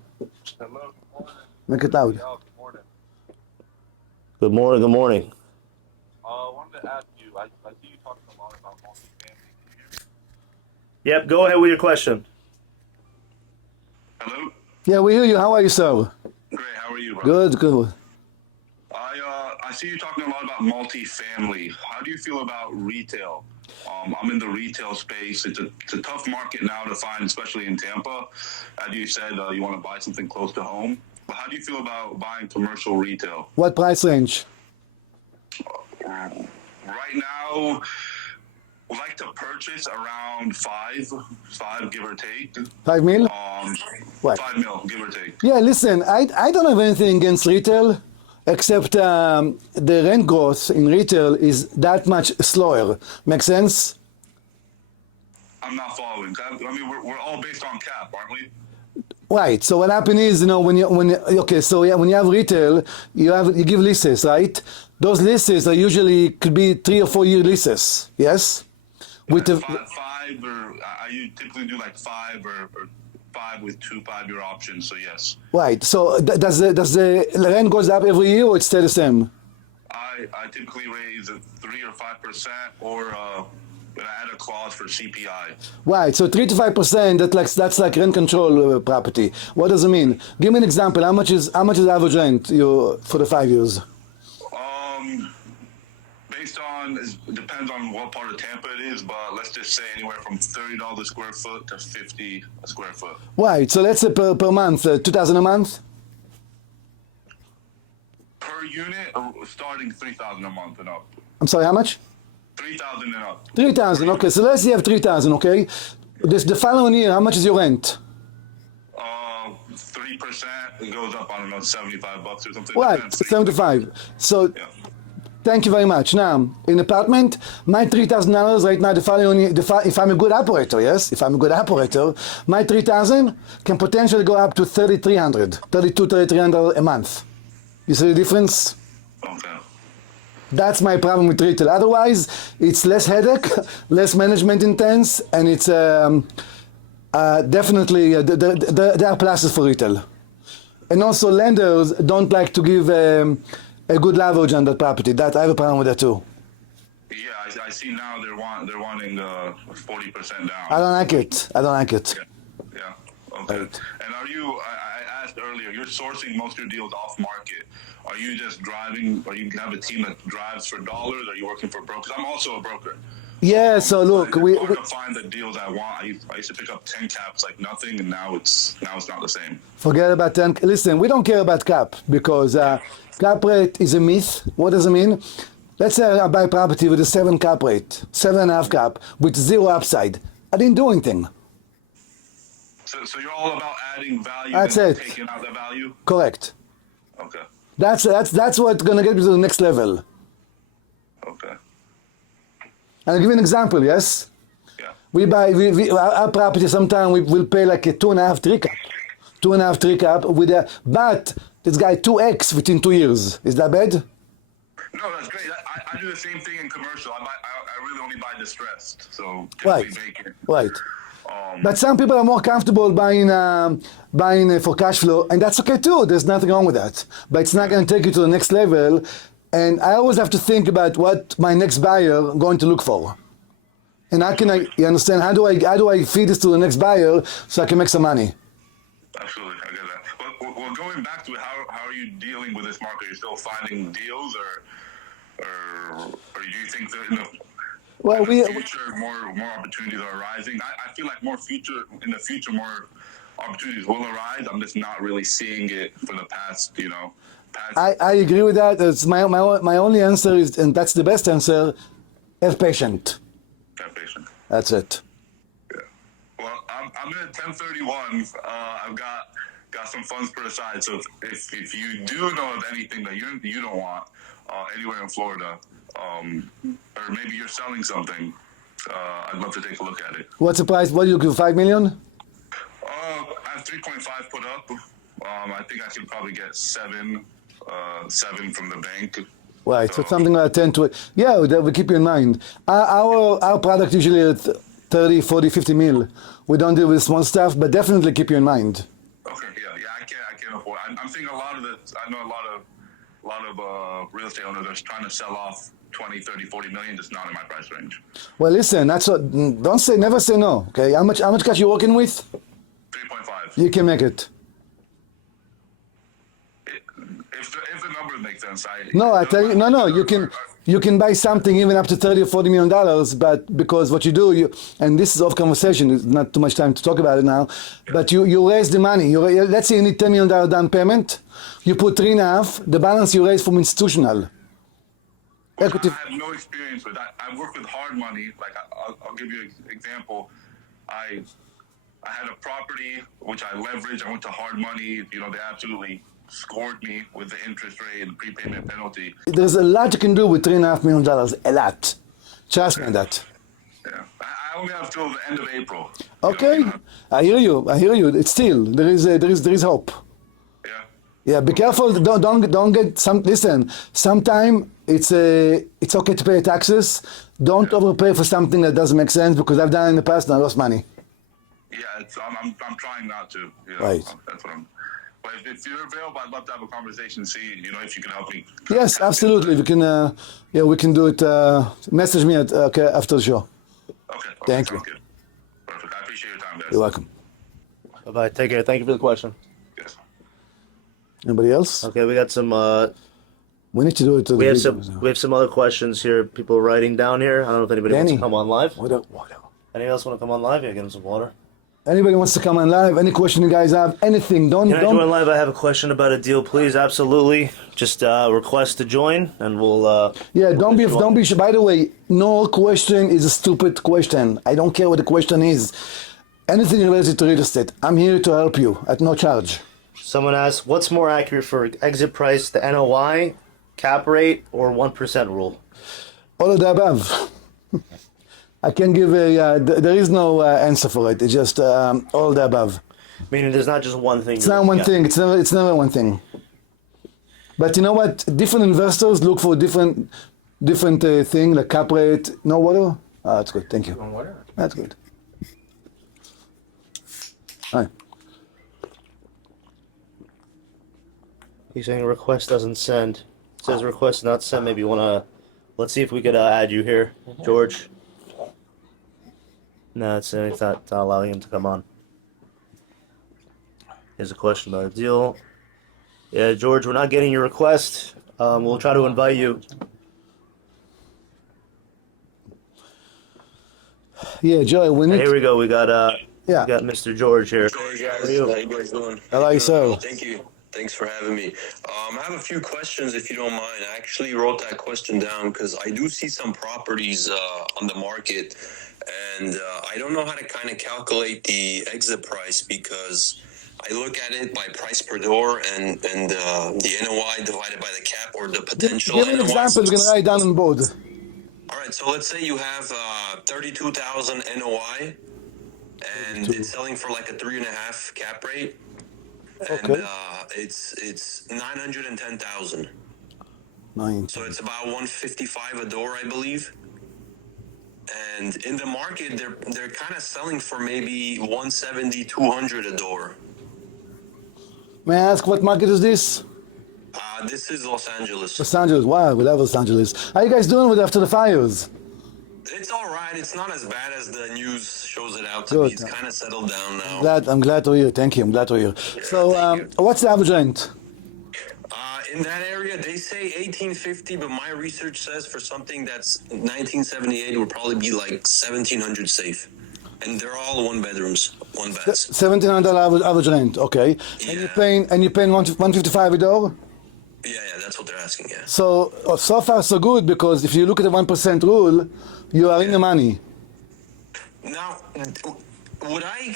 Hello, good morning. Make it loud. Yeah, good morning. Good morning, good morning. I wanted to ask you, I see you talking a lot about multifamily. Can you hear me? Yep, go ahead with your question. Hello? Yeah, we hear you. How are you, sir? Great, how are you, bro? Good, good. I see you talking a lot about multifamily. How do you feel about retail? I'm in the retail space. It's a tough market now to find, especially in Tampa. As you said, you want to buy something close to home. But how do you feel about buying commercial retail? What price range? Right now, we'd like to purchase around five, give or take. 5 mil? What? 5 mil, give or take. Yeah, listen, I don't have anything against retail, except the rent growth in retail is that much slower. Make sense? I'm not following. I mean, we're all based on cap, aren't we? Right. So what happens is, you know, when you when you have retail, you give leases, right? Those leases are usually could be 3 or 4 year leases. Yes. With the five, or you typically do like five or 5 with 2 5-year options. So yes. Right. So does the rent goes up every year or it stay the same? I typically raise 3 or 5%, or add a clause for CPI. Right. So 3 to 5%. That's like rent control property. What does it mean? Give me an example. How much is average rent for the 5 years? Based on, it depends on what part of Tampa it is, but let's just say anywhere from $30 a square foot to $50 a square foot. Right. So let's say per month, 2,000 a month. Per unit, starting 3,000 a month and up. I'm sorry. How much? 3,000 and up. 3,000. Okay. So let's say you have 3,000. Okay. The following year, how much is your rent? 3%, it goes up, I don't know, $75 or something. Right. 75. So. Yeah. Thank you very much. Now, in apartment, my $3,000 right now, if I'm a good operator, yes? If I'm a good operator, my $3,000 can potentially go up to $3,300 a month. You see the difference? Okay. That's my problem with retail. Otherwise, it's less headache, less management intense, and it's definitely, there are pluses for retail. And also, lenders don't like to give a good leverage on that property. That I have a problem with that too. Yeah, I see now they're wanting 40% down. I don't like it. Yeah. Okay. Right. And are you? I asked earlier. You're sourcing most of your deals off market. Are you just driving? Or you have a team that drives for dollars? Are you working for brokers? I'm also a broker. Yeah. So look, it's hard to find the deals I want. I used to pick up 10 caps like nothing, and now it's not the same. Forget about 10. Listen, we don't care about cap because cap rate is a myth. What does it mean? Let's say I buy property with a 7 cap rate, 7.5 cap with 0 upside. I didn't do anything. So you're all about adding value That's and it. taking out the value? Correct. Okay. That's what's gonna get me to the next level. Okay. I'll give you an example. Yes. Yeah. We buy our property. Sometimes we will pay like a 2.5, 3 cap, 2.5, 3 cap with a. But this guy 2x within 2 years. Is that bad? No, that's great. I do the same thing in commercial. I really only buy distressed, so Right. typically vacant. Right. But some people are more comfortable buying for cash flow, and that's okay too. There's nothing wrong with that. But it's not going to take you to the next level. And I always have to think about what my next buyer going to look for. And you understand, how do I feed this to the next buyer so I can make some money? Absolutely, I get that. well, going back to it, how are you dealing with this market? Are you still finding deals, or do you think that in the future more opportunities are arising? I feel like more opportunities will arise. I'm just not really seeing it for the past. I agree with that. It's my only answer is, and that's the best answer, have patience. Have patience. That's it. Yeah. Well, I'm in a 1031. I've got some funds put aside. So if you do know of anything that you don't want anywhere in Florida, or maybe you're selling something, I'd love to take a look at it. What's the price? What do you give? 5 million? I have 3.5 put up. I think I could probably get 7 from the bank. Right, so something like 10 to... Yeah, we keep you in mind. Our product usually at 30, 40, 50 mil. We don't deal with small stuff, but definitely keep you in mind. Okay, yeah, I can't afford. I'm seeing a lot of this. I know a lot of real estate owners are trying to sell off 20, 30, 40 million, just not in my price range. Well, listen, never say no, okay? How much cash you working with? 3.5. You can make it. If the numbers make sense, I tell you, no, you can buy something even up to 30 or 40 million dollars, but because what you do, and this is off conversation, it's not too much time to talk about it now, but you raise the money. Let's say you need $10 million down payment, you put 3.5, the balance you raise from institutional. Equity. I have no experience with that. I work with hard money. Like I'll give you an example. I had a property which I leveraged. I went to hard money. They absolutely scored me with the interest rate and prepayment penalty. There's a lot you can do with $3.5 million. A lot. Trust me on that. Yeah, I only have till the end of April. Okay, I hear you. It's still there is hope. Yeah. Yeah, be careful. Don't get some. Listen, sometime it's okay to pay taxes. Don't overpay for something that doesn't make sense, because I've done it in the past and I lost money. Yeah, I'm trying not to. Right. That's what I'm. But if you're available, I'd love to have a conversation. See, if you can help me. Yes, absolutely. We can. We can do it. Message me after the show. Okay. Thank you. Good. Perfect. I appreciate your time, guys. You're welcome. Bye-bye. Take care. Thank you for the question. Yes. Anybody else? Okay, we got some... we need to do it. We have some other questions here. People writing down here. I don't know if anybody wants to come on live. Water. Anyone else want to come on live? Yeah, get them some water. Anybody wants to come on live? Any question you guys have? Anything? Can I join live? I have a question about a deal, please. Absolutely. Just request to join, and we'll. Yeah, don't be. By the way, no question is a stupid question. I don't care what the question is. Anything related to real estate, I'm here to help you at no charge. Someone asked, what's more accurate for exit price, the NOI, cap rate, or 1% rule? All of the above. I can give there is no answer for it. It's just all the above. Meaning there's not just one thing. It's not one thing. It's never one thing. But you know what? Different investors look for different thing, like cap rate. No water? That's good. Thank you. No water? That's good. Hi. He's saying request doesn't send. It says request not sent. Maybe you want to... Let's see if we could add you here, George. No, it's not allowing him to come on. Here's a question about a deal. Yeah, George, we're not getting your request. We'll try to invite you. Yeah, Joey, Here we go. We got we got Mr. George here. Hey guys, How are you? how you guys doing? How are you, sir? Thank you. Thanks for having me. I have a few questions, if you don't mind. I actually wrote that question down because I do see some properties on the market, and I don't know how to kind of calculate the exit price, because I look at it by price per door and the NOI divided by the cap, or the potential. Give me an example. We're gonna write down on board. All right, so let's say you have 32,000 NOI, and it's selling for like a 3.5 cap rate, and Okay. it's 910,000. Nine. So it's about 155 a door, I believe. And in the market, they're kind of selling for maybe 170, 200 a door. May I ask what market is this? This is Los Angeles. Los Angeles. Wow, we love Los Angeles. How you guys doing with after the fires? It's all right. It's not as bad as the news shows it out to Good. be. It's kind of settled down now. I'm glad to hear. Thank you. I'm glad to hear. So, thank you. what's the average rent? In that area, they say 1850, but my research says for something that's 1978 would probably be like 1700 safe, and they're all one bedrooms, one baths. $1,700 average rent. Okay. Yeah. And you're paying $155 a door. Yeah, that's what they're asking. Yeah. So far so good, because if you look at the 1% rule, you are in the money. Now, would I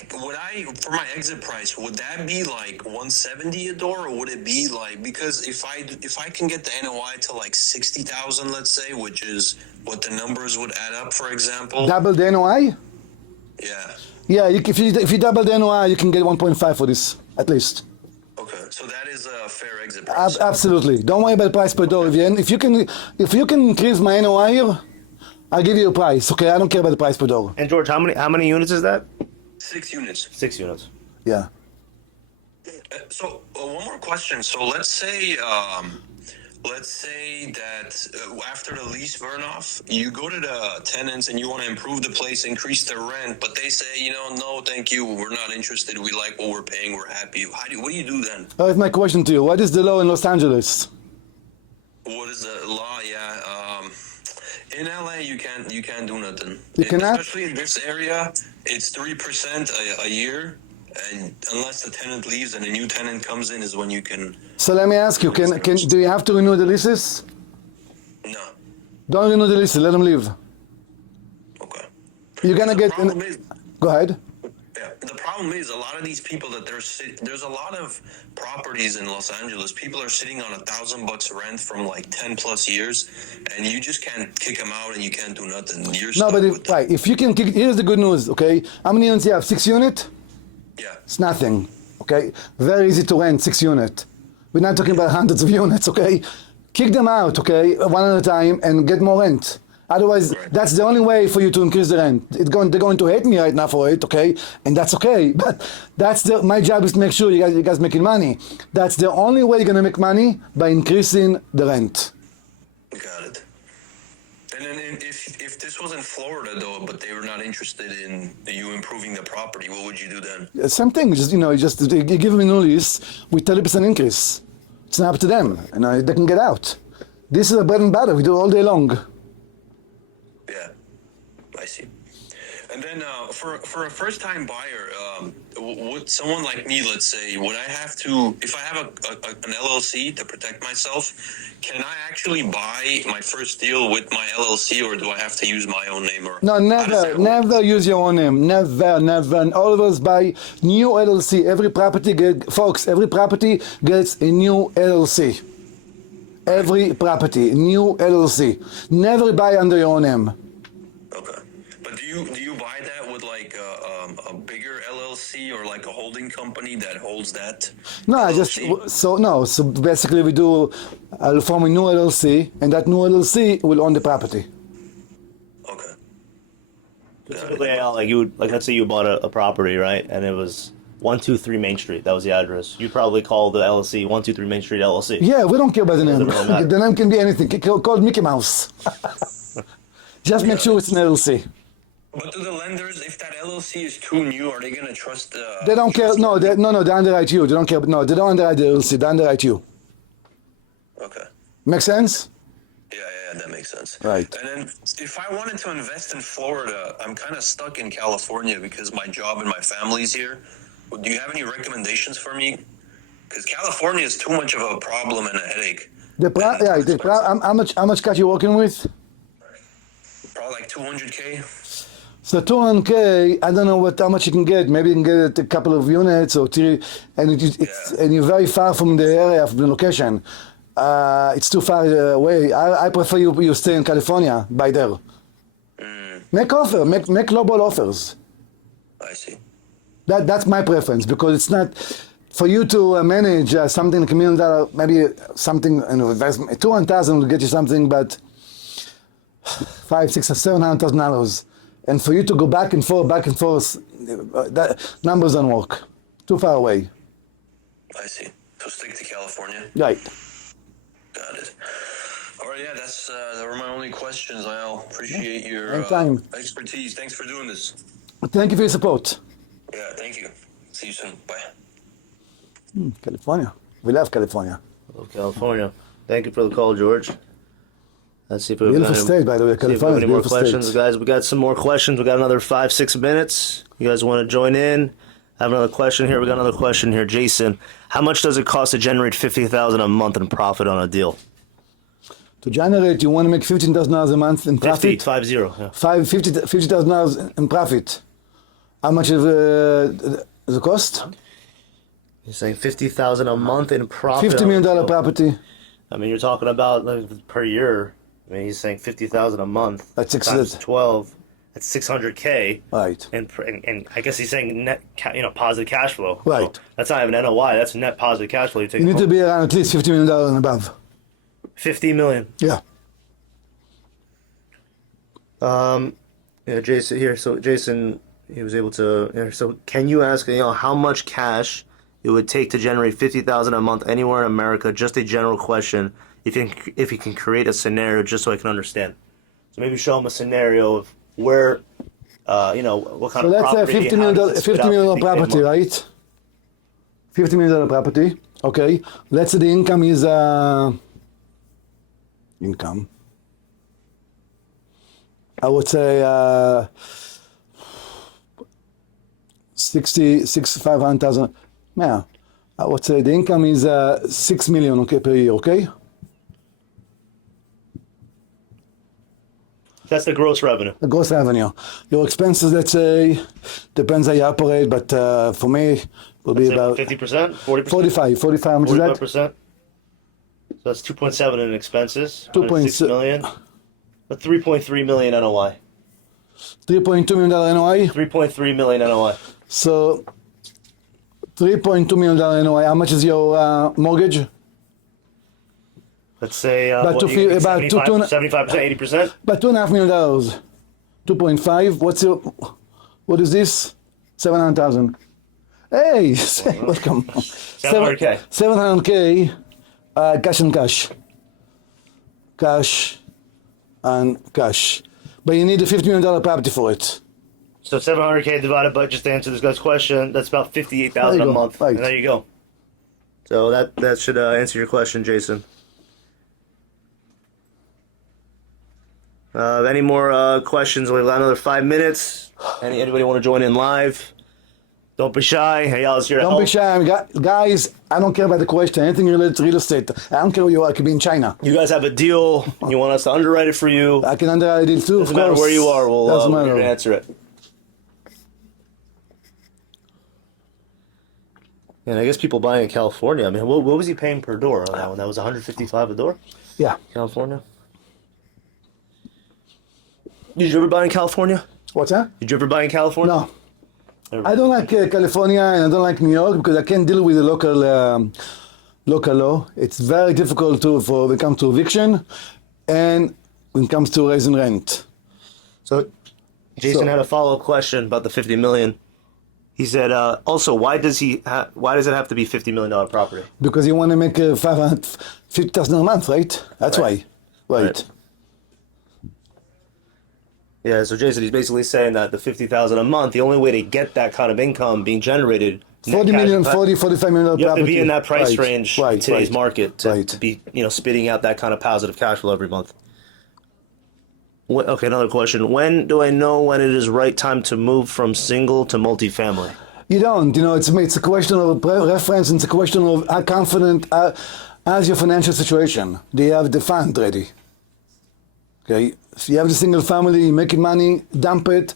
for my exit price, would that be like 170 a door, or would it be like, because if I can get the NOI to like 60,000, let's say, which is what the numbers would add up, for example. Double the NOI? Yeah. Yeah, if you double the NOI, you can get 1.5 for this, at least. Okay, so that is a fair exit price. Absolutely. Don't worry about price per door. If you can increase my NOI here, I'll give you a price. Okay, I don't care about the price per door. And George, how many units is that? 6 units. 6 units. Yeah. So one more question. So let's say that after the lease burn off, you go to the tenants and you want to improve the place, increase the rent, but they say, no, thank you, we're not interested. We like what we're paying. We're happy. What do you do then? That's my question to you. What is the law in Los Angeles? What is the law? Yeah. In LA, you can't do nothing. You cannot? Especially in this area, it's 3% a year. And unless the tenant leaves and a new tenant comes in, is when you can. So let me ask you: do you have to renew the leases? No. Don't renew the leases. Let them leave. Okay. You're gonna get. Go ahead. Yeah. The problem is a lot of these people that there's a lot of properties in Los Angeles. People are sitting on $1,000 rent from like 10 plus years, and you just can't kick them out, and you can't do nothing. You're No, stuck but with them. right. If you can kick, here's the good news. Okay, how many units you have? 6 unit? Yeah. It's nothing, okay? Very easy to rent, 6 unit. We're not talking about hundreds of units, okay? Kick them out, okay, one at a time, and get more rent. Otherwise, that's the only way for you to increase the rent. They're going to hate me right now for it, okay? And that's okay. But my job is to make sure you guys making money. That's the only way you're gonna make money, by increasing the rent. Got it. And then if this was in Florida though, but they were not interested in you improving the property, what would you do then? Same thing. You give them a new lease with 30% increase. It's not up to them. They can get out. This is a bread and butter. We do it all day long. Yeah, I see. And then for a first-time buyer, would someone like me, let's say, would I have to, if I have an LLC to protect myself, can I actually buy my first deal with my LLC, or do I have to use my own name? Or No, never use your own name. Never. And always buy new LLC. Every property gets a new LLC. Every property, new LLC. Never buy under your own name. Okay. But do you buy that with like a bigger LLC or like a holding company that holds that? No, LLC? So basically I'll form a new LLC, and that new LLC will own the property. Okay. Typically, let's say you bought a property, right? And it was 123 Main Street. That was the address. You'd probably call the LLC 123 Main Street LLC. Yeah, we don't care about the name. Doesn't really matter. The name can be anything. Call Mickey Mouse. Just make sure it's an LLC. But do the lenders, if that LLC is too new, are they going to trust the... They don't care. No, they underwrite you. They don't care. No, they don't underwrite the LLC. They underwrite you. Okay. Make sense? Yeah, that makes sense. Right. And then if I wanted to invest in Florida, I'm kind of stuck in California because my job and my family's here. Do you have any recommendations for me? Because California is too much of a problem and a headache. How much cash you working with? Probably like 200K. So 200K, I don't know how much you can get. Maybe you can get a couple of units or 3, and you're very far from the area, from the location. It's too far away. I prefer you stay in California, by there. Make lowball offers. I see. That's my preference, because it's not for you to manage something like $1 million, maybe something, investment. 200,000 will get you something, but $500,000, $600,000, $700,000, and for you to go back and forth, that numbers don't work. Too far away. I see. So stick to California. Right. Got it. All All right, yeah, that were my only questions. I'll appreciate your Anytime. expertise. Thanks for doing this. Thank you for your support. Yeah, thank you. See you soon. Bye. California. We love California. Hello, California. Thank you for the call, George. Let's see if we Beautiful have state, by the way. see if we have California is any more beautiful questions, state. guys. We got some more questions. We got another 5-6 minutes. You guys want to join in? I have another question here. We got another question here, Jason. How much does it cost to generate $50,000 a month in profit on a deal? To generate, you want to make $15,000 a month in profit. 50, yeah. $50,000 in profit. How much is the cost? You're saying $50,000 a month in profit. $50 million property. I mean, you're talking about like, per year. I mean, he's saying $50,000 a month. That's times 12. That's $600K. Right. And I guess he's saying net, positive cash flow. Right. So that's not even NOI. That's net positive cash flow. You need to be around at least $50 million and above. $50 million. Yeah. Yeah, Jason here. So Jason, he was able to. So can you ask, how much cash it would take to generate $50,000 a month anywhere in America? Just a general question. If you can create a scenario, just so I can understand. So maybe show him a scenario of where, what kind So of let's say property. $50 million property, right? $50 million property. Okay. Let's say the income is income. I would say 500,000. Yeah. I would say the income is 6 million, okay, per year, okay? That's the gross revenue. The gross revenue. Your expenses, let's say, depends how you operate, but for me, will be about 50%, 40%, 45. How much is that? 45%. So that's 2.7 in expenses. 2.6 million. But 3.3 million NOI. $3.2 million NOI. 3.3 million NOI. So $3.2 million NOI. How much is your mortgage? Let's say About 75%, 80%. About $2.5 million. 2.5. What is this? 700,000. Hey, welcome. 700K. 700K. Cash and cash. Cash and cash. But you need a $50 million property for it. So 700K divided by, just to answer this guy's question, that's about 58,000 a There you go. month. Right. And there you go. So that should answer your question, Jason. Any more questions? We've got another 5 minutes. Anybody want to join in live? Don't be shy. Hey, y'all, it's here. Don't be shy. Guys, I don't care about the question. Anything related to real estate. I don't care who you are. I could be in China. You guys have a deal. You want us to underwrite it for you. I can underwrite it too, Doesn't of course. matter where you are. Doesn't We're matter. going to answer it. And I guess people buying in California. I mean, what was he paying per door on that one? That was $155 a door? Yeah. California? Did you ever buy in California? What's that? Did you ever buy in California? No. I don't like California and I don't like New York because I can't deal with the local law. It's very difficult when it comes to eviction and when it comes to raising rent. So, Jason had a follow-up question about the $50 million. He said, also, why does it have to be $50 million property? Because you want to make $50,000 a month, right? That's Right. why. Right. Right. Yeah, so Jason, he's basically saying that the $50,000 a month, the only way to get that kind of income being generated, $45 million you property. have to be in that price Right, range right, in today's right, market to be, spitting out that kind of positive cash flow every month. Okay, another question. When do I know when it is right time to move from single to multifamily? You don't. It's a question of reference. It's a question of how confident as your financial situation. Do you have the fund ready? Okay. If you have the single family, you're making money, dump it,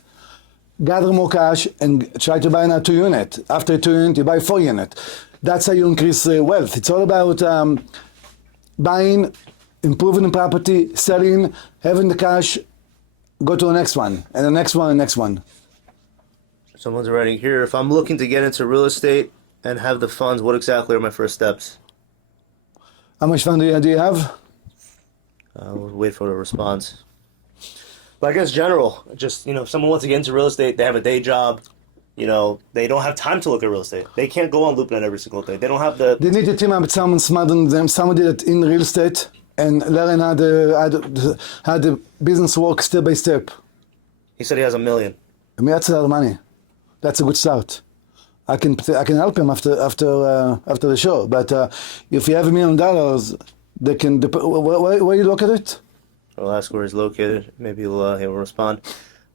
gather more cash, and try to buy another 2 unit. After 2 unit, you buy 4 unit. That's how you increase wealth. It's all about buying, improving the property, selling, having the cash, go to the next one, and the next one, and the next one. Someone's writing here, if I'm looking to get into real estate and have the funds, what exactly are my first steps? How much fund do you have? We'll wait for a response. But I guess general, just, if someone wants to get into real estate, they have a day job, they don't have time to look at real estate. They can't go on LoopNet every single day. They don't have They need to team up with someone smarter than them, somebody that's in real estate and learn how the business works step by step. He said he has $1 million. I mean, that's a lot of money. That's a good start. I can help him after the show. But if you have $1 million, they can. Where you look at it? I'll ask where he's located. Maybe he'll respond.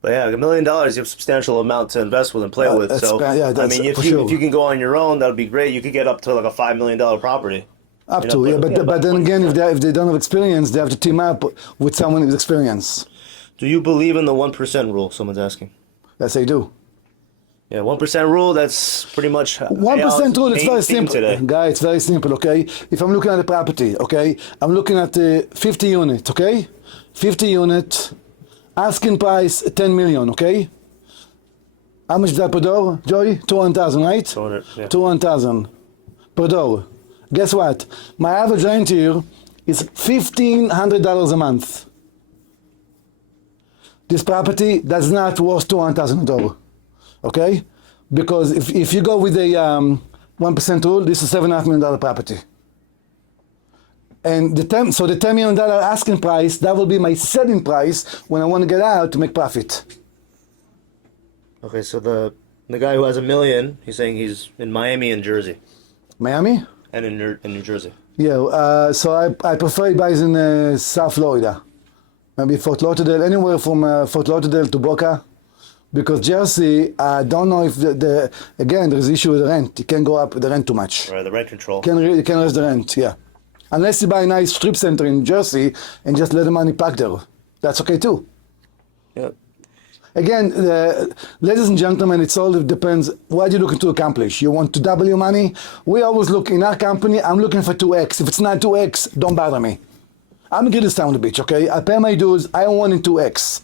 But yeah, $1 million, you have a substantial amount to invest with and play with. So yeah, I mean, if you can go on your own, that would be great. You could get up to like a $5 million property. But then again, if they don't have experience, they have to team up with someone with experience. Do you believe in the 1% rule? Someone's asking. Yes, I do. Yeah, 1% rule. That's pretty much 1% rule. It's very simple, today. Guy. It's very simple. Okay, if I'm looking at a property, okay, I'm looking at 50 unit. Okay, 50 unit, asking price 10 million. Okay, how much is that per door, Joey? 200,000, right? 200, yeah. 200,000 per door. Guess what? My average rent here is $1,500 a month. This property does not worth 200,000 a door. Okay? Because if you go with a 1% rule, this is $7.5 million property. And the $10 million asking price, that will be my selling price when I want to get out to make profit. Okay, so the guy who has $1 million, he's saying he's in Miami and Jersey. Miami? And in New Jersey. Yeah, so I prefer buys in South Florida. Maybe Fort Lauderdale, anywhere from Fort Lauderdale to Boca. Because Jersey, I don't know if again, there's issue with the rent. You can't go up the rent too much. Right, the rent control. You can raise the rent, yeah. Unless you buy a nice strip center in Jersey and just let the money park there. That's okay too. Yeah. Again, ladies and gentlemen, it all depends what you're looking to accomplish. You want to double your money? We always look, in our company, I'm looking for 2x. If it's not 2x, don't bother me. I'm a greedy son of a bitch, okay? I pay my dues, I want in 2x.